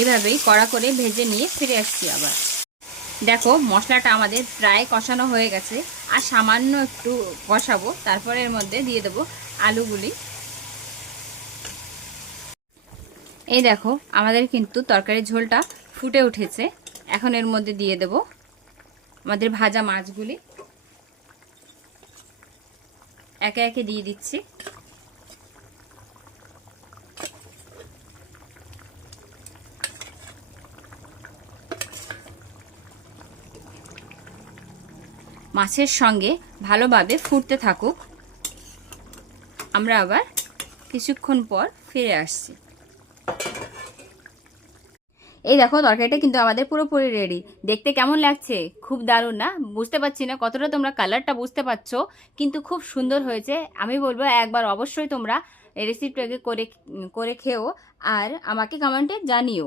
এইভাবেই কড়া করে ভেজে নিয়ে ফিরে আসছি আবার। দেখো মশলাটা আমাদের প্রায় কষানো হয়ে গেছে, আর সামান্য একটু কষাবো, তারপরে এর মধ্যে দিয়ে দেবো আলুগুলি। এই দেখো আমাদের কিন্তু তরকারির ঝোলটা ফুটে উঠেছে। এখন এর মধ্যে দিয়ে দেব আমাদের ভাজা মাছগুলি, একে একে দিয়ে দিচ্ছি। মাছের সঙ্গে ভালোভাবে ফুটতে থাকুক, আমরা আবার কিছুক্ষণ পর ফিরে আসছি। এই দেখো তরকারিটা কিন্তু আমাদের পুরোপুরি রেডি। দেখতে কেমন লাগছে? খুব দারুণ না? বুঝতে পারছি না কতটা তোমরা কালারটা বুঝতে পারছো, কিন্তু খুব সুন্দর হয়েছে। আমি বলবো একবার অবশ্যই তোমরা এই রেসিপিটাকে করে করে খেও, আর আমাকে কমেন্টে জানিও।